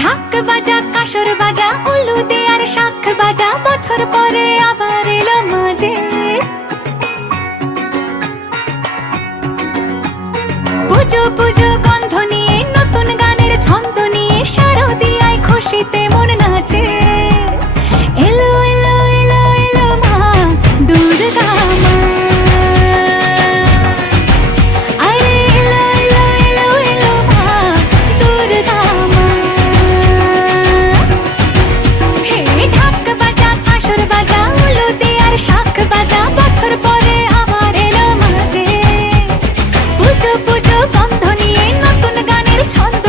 ঢাক বাজা কাসর বাজা উলু দে আর শাখ বাজা, বছর পরে আবার এলো মাঝে। পুজো পুজো গন্ধ নিয়ে নতুন গানের ছন্দ নিয়ে শারদিয়ায় খুশিতে মন নাচে। এলো এলো এলো এলো মা দুর্গা মা, আরে এলো এলো এলো এলো মা দুর্গা মা। হে ঢাক বাজা কাসর বাজা উলু দে আর শাখ বাজা, বছর পরে আবার এলো মাঝে। পুজো পুজো গন্ধ নিয়ে নতুন গানের ছন্দ